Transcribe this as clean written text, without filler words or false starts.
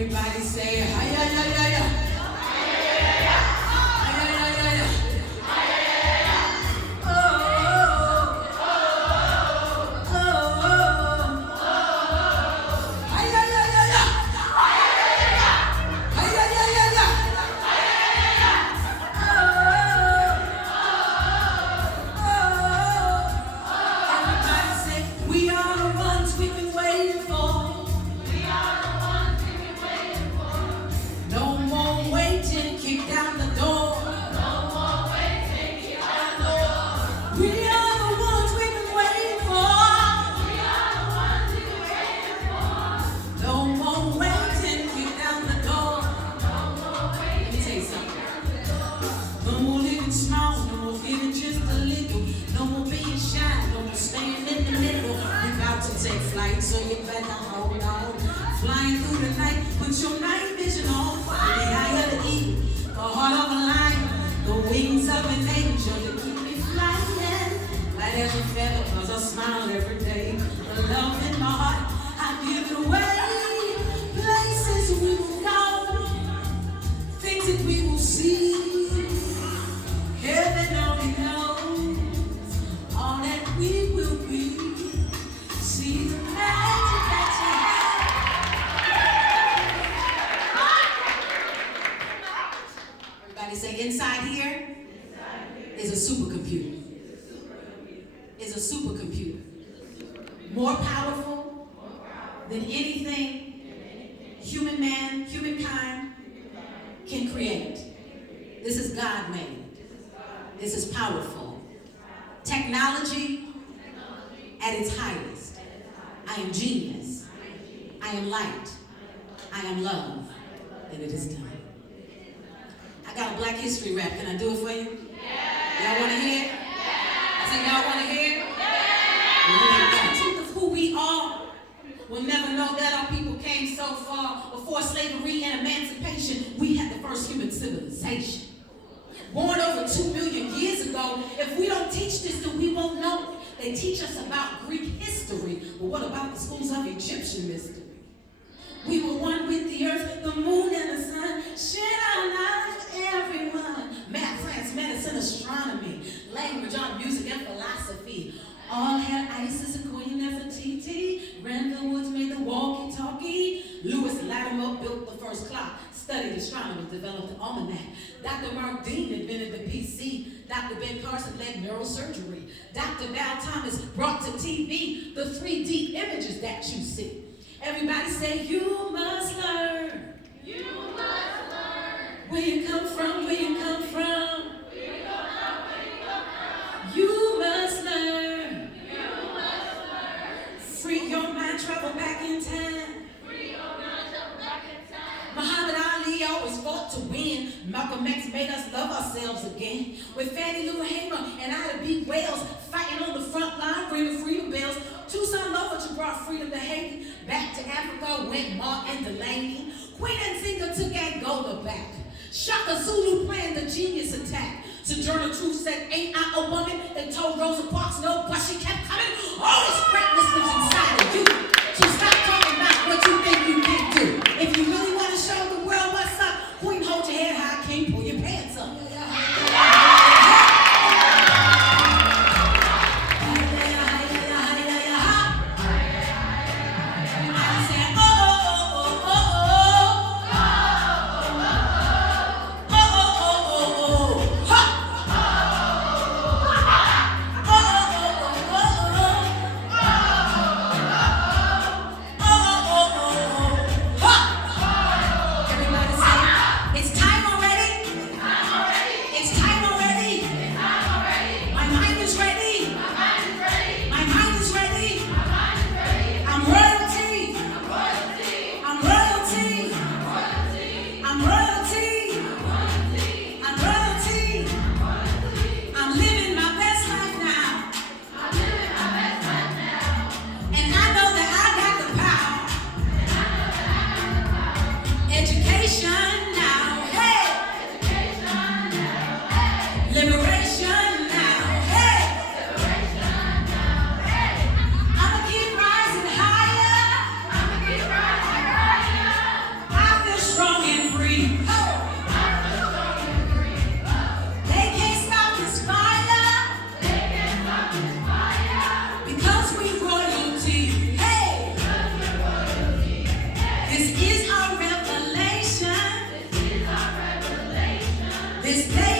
Everybody say, hi, ya, ya, ya, ya. Hi, ya, ya, ya, ya. Oh, oh, oh, oh. Hi, ya, ya, ya, ya. Hi, ya, ya, ya, ya. Everybody say, we are the ones we've been waiting for. No more waiting, kick down the door. We are the ones we've been waiting for. No more waiting, kick down the door. Let me tell you something. No more living small, no more giving just a little. No more being shy, no more staying in the middle. We're about to take flight, so you better hold on. Flying through the night, put your night vision on. The eye of the eagle, the heart of a lion, the wings of an angel to keep me flying. Light as a feather, cause I smile every day. The love in my heart, I give it away. Places we will go, things that we will see. Heaven only knows all that we will be. See the magic that you have. Everybody say, inside here is a supercomputer. Is a supercomputer. More powerful than anything humankind can create. This is God-made. This is powerful. Technology at its highest. I am genius. I am light. I am love. And it is done. I got a Black History rap. Can I do it for you? Y'all want to hear it? I said, y'all want to hear it? The truth of who we are. We'll never know that our people came so far. Before slavery and emancipation, we had the first human civilization. Born over 2 million years ago. If we don't teach this, then we won't know. They teach us about Greek history. But what about the schools of Egyptian mystery? We were one with the earth, the moon, and the sun. Shared our knowledge with everyone. Math, science, medicine, astronomy, language, art, music, and philosophy. All had Isis and Queen Nefertiti. Granville Woods made the walkie-talkie. Lewis Latimer built the first clock. Studied astronomy, developed the almanac. Dr. Mark Dean invented the PC. Dr. Ben Carson led neurosurgery. Dr. Val Thomas brought to TV the 3D images that you see. Everybody say, you must learn. You must learn. Where you come from, where you come from. Where you come from, where you come from. You must learn. You must learn. Free your mind, travel back in time. Free your mind, travel back in time. Muhammad Ali always fought to win. Malcolm X made us love ourselves again. With Fannie Lou Hamer and Ida B. Wells fighting on the front line, ringing freedom bells. Tucson Lover brought freedom to Haiti. Back to Africa went Martin Delaney. Queen Nzinga took Angola back. Shaka Zulu planned the genius attack. Sojourner Truth said, ain't I a woman? They told Rosa Parks no, but she kept coming. All this greatness lives inside of you. So stop talking about what you think you can do. If you really want to show the world what's up, Queen, hold your head high, King, pull your pants up. This day